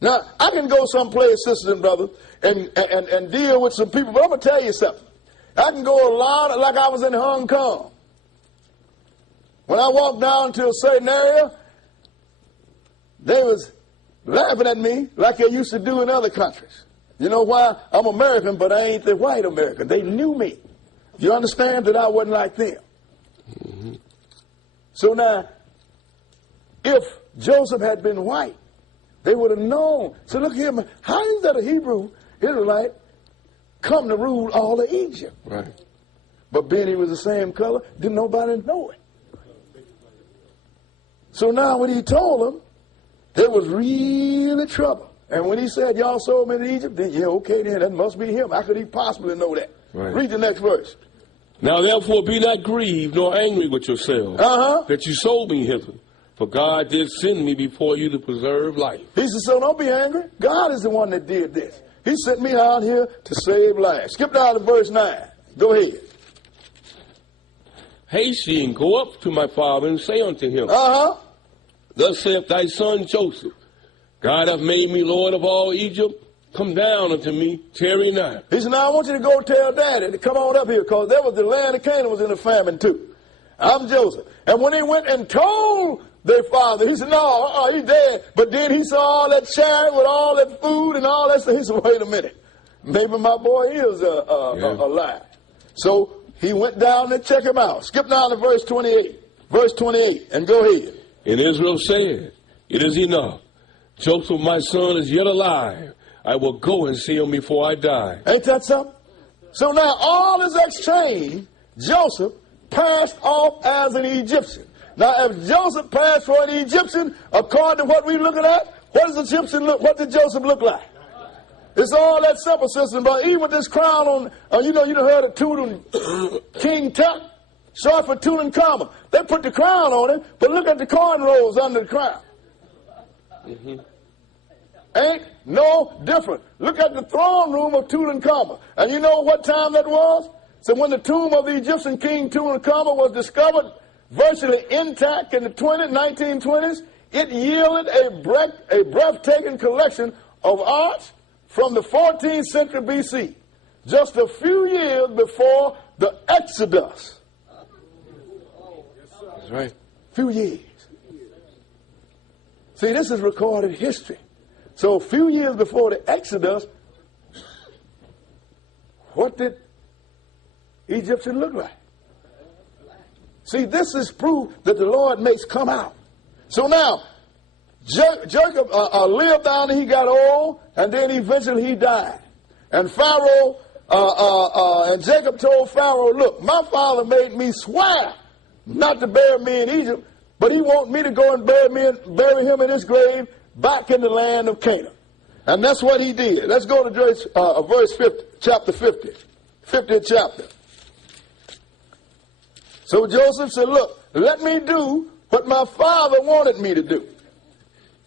Now, I can go someplace, sisters and brothers, and deal with some people, but I'm going to tell you something. I can go a lot, like I was in Hong Kong. When I walked down to a certain area, they was laughing at me like they used to do in other countries. You know why? I'm American, but I ain't the white American. They knew me. You understand that I wasn't like them? Mm-hmm. So now, if Joseph had been white, they would have known. So look here, how is that a Hebrew Israelite come to rule all of Egypt? Right. But being he was the same color, didn't nobody know it. So now when he told them, there was really trouble. And when he said, y'all sold me to Egypt, then, yeah, okay, then that must be him. How could he possibly know that? Right. Read the next verse. Now therefore be not grieved nor angry with yourselves that you sold me hither. For God did send me before you to preserve life. He said, so don't be angry. God is the one that did this. He sent me out here to save lives. Skip down to verse 9. Go ahead. Haste ye and go up to my father and say unto him, Thus saith thy son Joseph, God hath made me Lord of all Egypt. Come down unto me, tarry not. He said, now I want you to go tell Daddy to come on up here, because there was the land of Canaan was in a famine too. I'm Joseph. And when he went and told their father, he said, no, he's dead. But then he saw all that chariot with all that food and all that stuff. He said, wait a minute. Maybe my boy is alive. So he went down to check him out. Skip down to verse 28. Verse 28, and go ahead. And Israel said, it is enough. Joseph, my son, is yet alive. I will go and see him before I die. Ain't that something? So now all this exchange, Joseph passed off as an Egyptian. Now if Joseph passed for an Egyptian, according to what we're looking at, what did Joseph look like? It's all that simple, sister. But even with this crown on, you done heard of King Tut, short for Tutankhamun. They put the crown on him, but look at the cornrows under the crown. Mm-hmm. Ain't no different. Look at the throne room of Tutankhamun. And you know what time that was? So when the tomb of the Egyptian king Tutankhamun was discovered, virtually intact in the 1920s, it yielded a breathtaking collection of art from the 14th century BC, just a few years before the Exodus. That's right. Few years. See, this is recorded history. So a few years before the Exodus, what did Egyptian look like? See, this is proof that the Lord makes come out. So now, Jacob lived down and he got old, and then eventually he died. And Pharaoh, and Jacob told Pharaoh, look, my father made me swear not to bury me in Egypt, but he wants me to go and bury him in his grave back in the land of Canaan. And that's what he did. Let's go to verse 50, chapter 50, 50th chapter. So Joseph said, look, let me do what my father wanted me to do.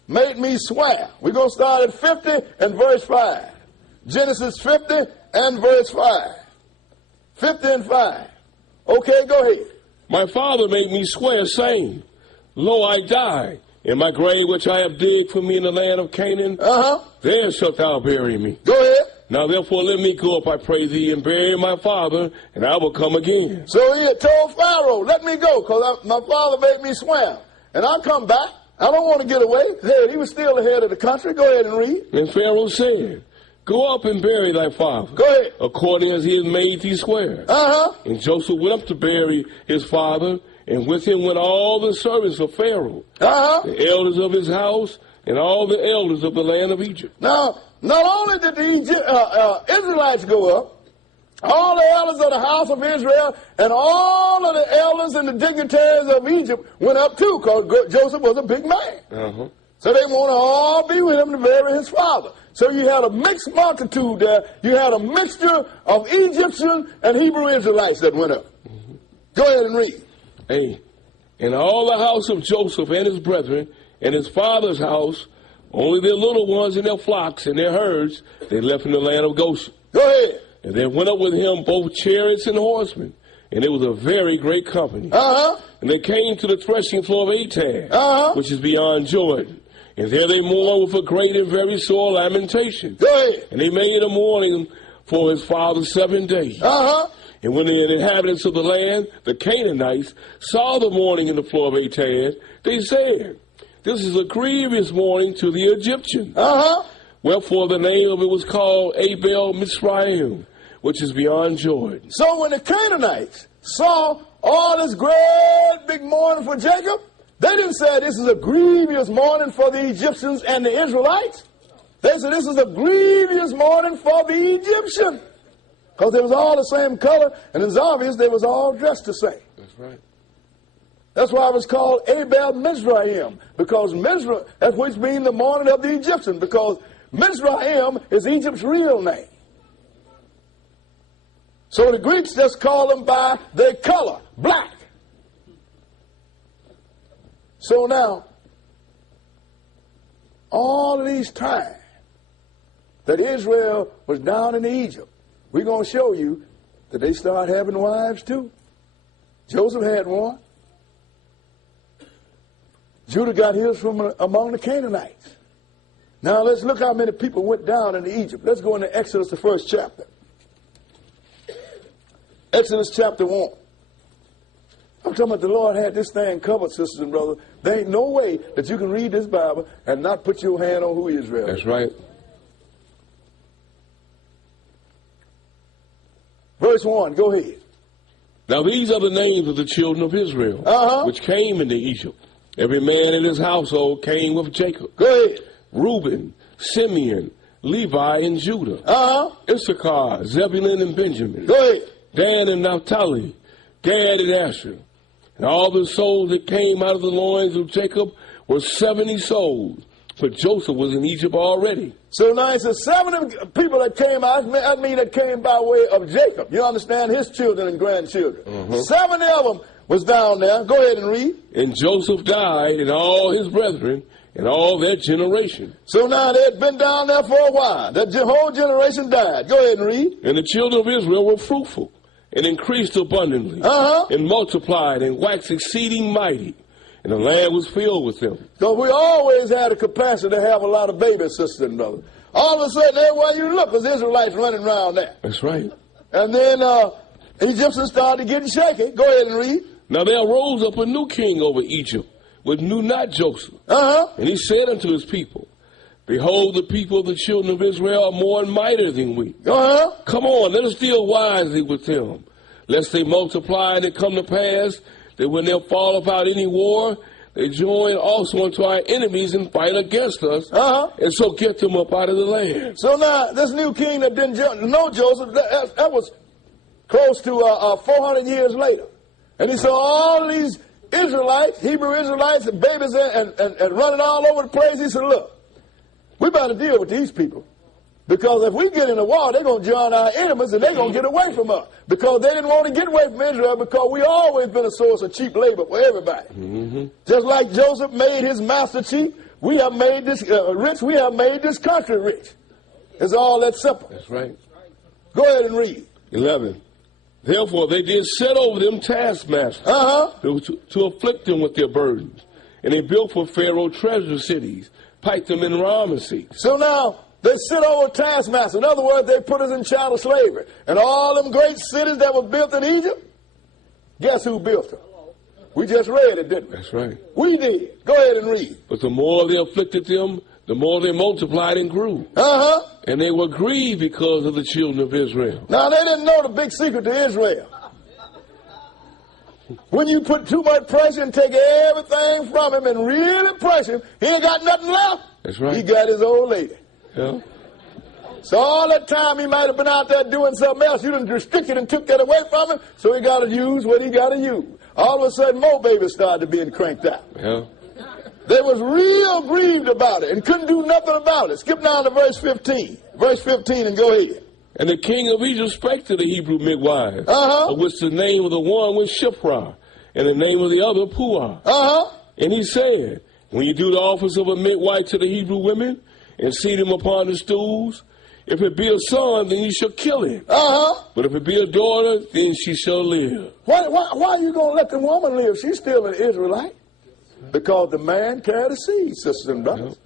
Made me swear. We're going to start at 50 and verse 5. Genesis 50 and verse 5. 50 and 5. Okay, go ahead. My father made me swear, saying, Lo, I die, in my grave which I have digged for me in the land of Canaan, there shalt thou bury me. Go ahead. Now therefore let me go up, I pray thee, and bury my father, and I will come again. So he had told Pharaoh, let me go, because my father made me swear, and I'll come back. I don't want to get away. Hey, he was still the head of the country. Go ahead and read. And Pharaoh said, Go up and bury thy father. Go ahead. According as he has made thee swear. And Joseph went up to bury his father, and with him went all the servants of Pharaoh, the elders of his house, and all the elders of the land of Egypt. Now, not only did the Israelites go up, all the elders of the house of Israel and all of the elders and the dignitaries of Egypt went up too, because Joseph was a big man. So they want to all be with him to bury his father. So you had a mixed multitude there. You had a mixture of Egyptian and Hebrew Israelites that went up. Go ahead and read. And all the house of Joseph and his brethren and his father's house Only their little ones and their flocks and their herds they left in the land of Goshen. Go ahead. And there went up with him both chariots and horsemen, and it was a very great company. And they came to the threshing floor of Atad, which is beyond Jordan. And there they mourned with a great and very sore lamentation. Go ahead. And they made a mourning for his father 7 days. And when the inhabitants of the land, the Canaanites, saw the mourning in the floor of Atad, they said, "This is a grievous mourning to the Egyptians." Wherefore the name of it was called Abel Mizraim, which is beyond Jordan. So when the Canaanites saw all this great big mourning for Jacob, they didn't say this is a grievous mourning for the Egyptians and the Israelites. They said this is a grievous mourning for the Egyptians. Because they was all the same color, and it's obvious they was all dressed the same. That's right. That's why it was called Abel Mizraim, because Mizraim, that's which means the mourning of the Egyptians, because Mizraim is Egypt's real name. So the Greeks just call them by their color, black. So now, all of these times that Israel was down in Egypt, we're going to show you that they started having wives too. Joseph had one. Judah got his from among the Canaanites. Now let's look how many people went down into Egypt. Let's go into Exodus, the first chapter. Exodus chapter 1. I'm talking about the Lord had this thing covered, sisters and brothers. There ain't no way that you can read this Bible and not put your hand on who Israel is. That's right. Verse 1, go ahead. Now these are the names of the children of Israel, which came into Egypt. Every man in his household came with Jacob. Go ahead. Reuben, Simeon, Levi, and Judah. Issachar, Zebulun, and Benjamin. Go ahead. Dan and Naphtali, Gad and Asher. And all the souls that came out of the loins of Jacob were 70 souls. For Joseph was in Egypt already. So now it's 70 people that came out. I mean that came by way of Jacob. You understand? His children and grandchildren. 70 of them was down there. Go ahead and read. And Joseph died, and all his brethren, and all their generation. So now they had been down there for a while. That whole generation died. Go ahead and read. And the children of Israel were fruitful, and increased abundantly, and multiplied, and waxed exceeding mighty. And the land was filled with them. So we always had a capacity to have a lot of babies, sisters and brothers. All of a sudden, everywhere you look, there's Israelites running around there. That's right. And then Egyptians started getting shaky. Go ahead and read. Now there arose up a new king over Egypt, which knew not Joseph. And he said unto his people, Behold, the people of the children of Israel are more mightier than we. Come on, let us deal wisely with them, lest they multiply and it come to pass that when they'll fall about any war, they join also unto our enemies and fight against us, and so get them up out of the land. So now, this new king that didn't know Joseph, that was close to 400 years later. And he saw all these Israelites, Hebrew Israelites, and babies and running all over the place. He said, look, we better deal with these people. Because if we get in a war, they're going to join our enemies and they're going to get away from us. Because they didn't want to get away from Israel because we always been a source of cheap labor for everybody. Just like Joseph made his master cheap, we have made this rich, we have made this country rich. It's all that simple. That's right. Go ahead and read. 11. Therefore they did set over them taskmasters to afflict them with their burdens. And they built for Pharaoh treasure cities, piped them in Ramesses. So now, they sit over taskmaster. In other words, they put us in chattel slavery. And all them great cities that were built in Egypt, guess who built them? We just read it, didn't we? That's right. We did. Go ahead and read. But the more they afflicted them, the more they multiplied and grew. And they were grieved because of the children of Israel. Now, they didn't know the big secret to Israel. When you put too much pressure and take everything from him and really pressure him, he ain't got nothing left. That's right. He got his old lady. Yeah. So all that time he might have been out there doing something else. You done restricted and took that away from him, so he got to use what he got to use. All of a sudden, more babies started being cranked out. Yeah. They was real grieved about it and couldn't do nothing about it. Skip down to verse 15. Verse 15 and go ahead. And the king of Egypt spake to the Hebrew midwives, of which the name of the one was Shiphrah, and the name of the other Puah. And he said, When you do the office of a midwife to the Hebrew women and seat him upon the stools, if it be a son, then you shall kill him. But if it be a daughter, then she shall live. Why are you going to let the woman live? She's still an Israelite. Because the man carried the seed, sisters and brothers.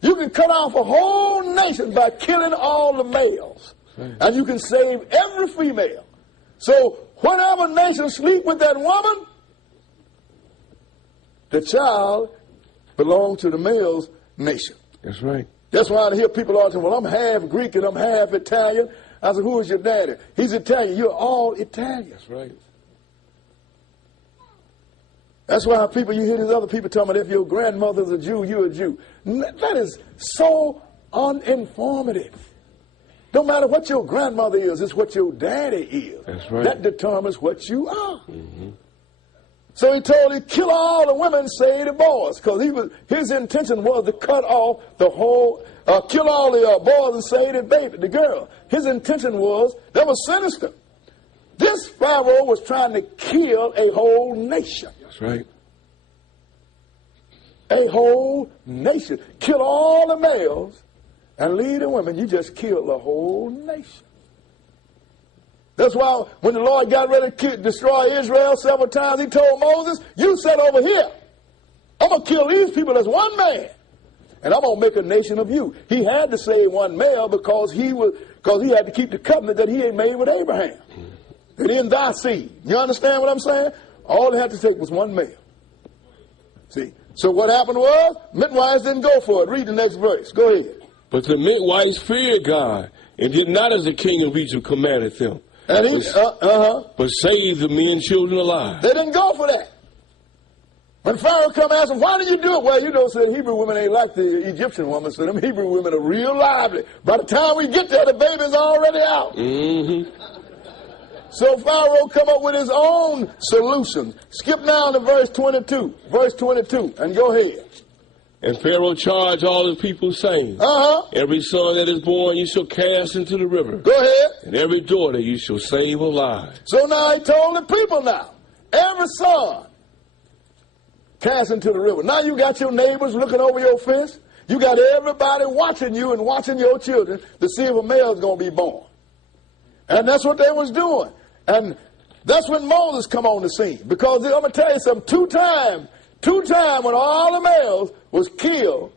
You can cut off a whole nation by killing all the males. And you can save every female. So whatever nation sleep with that woman, the child belongs to the male's nation. That's right. That's why I hear people all saying, well, I'm half Greek and I'm half Italian. I said, who is your daddy? He's Italian. You're all Italian. That's right. That's why you hear these other people talking about if your grandmother's a Jew, you're a Jew. That is so uninformative. Don't matter what your grandmother is, it's what your daddy is. That's right. That determines what you are. So he told him, kill all the women, save the boys. Because his intention was to cut off the whole, kill all the boys and save the baby, the girl. His intention was, that was sinister. This Pharaoh was trying to kill a whole nation. That's right. A whole nation. Kill all the males and leave the women. You just killed the whole nation. That's why when the Lord got ready to destroy Israel several times, he told Moses, you sit over here. I'm going to kill these people as one man. And I'm going to make a nation of you. He had to save one male because he had to keep the covenant that he had made with Abraham. And in thy seed. You understand what I'm saying? All they had to take was one male. See? So what happened was, midwives didn't go for it. Read the next verse. Go ahead. But the midwives feared God and did not as the king of Egypt commanded them. And but saved the men and children alive. They didn't go for that. When Pharaoh come ask them, why did you do it? Well, you know, said Hebrew women ain't like the Egyptian women. So them Hebrew women are real lively. By the time we get there, the baby's already out. So Pharaoh come up with his own solution. Skip down to verse 22. Verse 22, and go ahead. And Pharaoh charged all his people, saying, every son that is born you shall cast into the river. Go ahead. And every daughter you shall save alive. So now he told the people now, every son cast into the river. Now you got your neighbors looking over your fence. You got everybody watching you and watching your children to see if a male is going to be born. And that's what they was doing. And that's when Moses come on the scene. Because I'm going to tell you something, two times when all the males was killed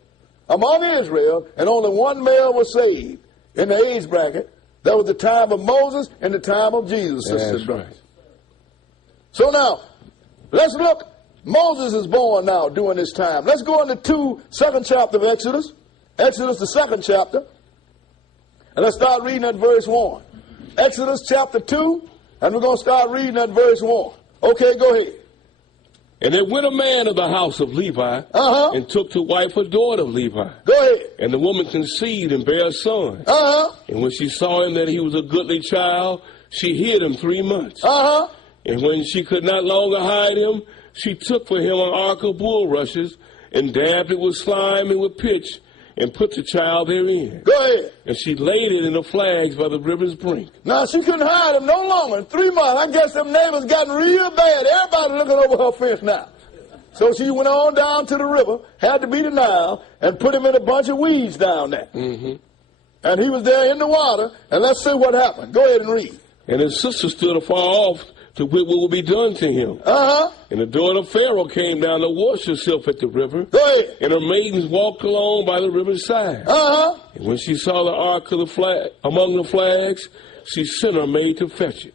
among Israel and only one male was saved in the age bracket, that was the time of Moses and the time of Jesus, sisters and brothers. So now, let's look. Moses is born now during this time. Let's go into second chapter of Exodus. Exodus, the second chapter. And let's start reading at verse 1. Exodus chapter 2. And we're going to start reading at verse 1. Okay, go ahead. And there went a man of the house of Levi, and took to wife a daughter of Levi. Go ahead. And the woman conceived and bare a son. And when she saw him that he was a goodly child, she hid him 3 months. And when she could not longer hide him, she took for him an ark of bulrushes, and dabbed it with slime and with pitch, and put the child therein. Go ahead. And she laid it in the flags by the river's brink. Now, she couldn't hide him no longer. In 3 months, I guess them neighbors gotten real bad. Everybody looking over her fence now. So she went on down to the river, had to be the Nile, and put him in a bunch of weeds down there. And he was there in the water, and let's see what happened. Go ahead and read. And his sister stood afar off to what will be done to him. And the daughter of Pharaoh came down to wash herself at the river. Go ahead. And her maidens walked along by the river's side. And when she saw the ark of the flag among the flags, she sent her maid to fetch it.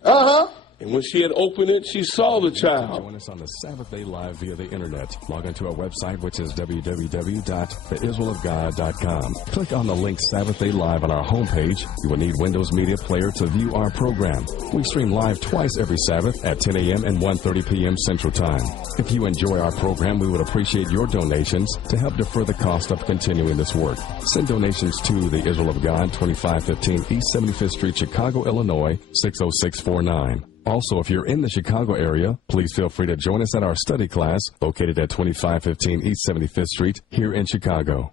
And when she had opened it, she saw the child. Join us on the Sabbath Day Live via the internet. Log into our website, which is www.theisraelofgod.com. Click on the link Sabbath Day Live on our homepage. You will need Windows Media Player to view our program. We stream live twice every Sabbath at 10 a.m. and 1:30 p.m. Central Time. If you enjoy our program, we would appreciate your donations to help defer the cost of continuing this work. Send donations to the Israel of God, 2515 East 75th Street, Chicago, Illinois, 60649. Also, if you're in the Chicago area, please feel free to join us at our study class located at 2515 East 75th Street here in Chicago.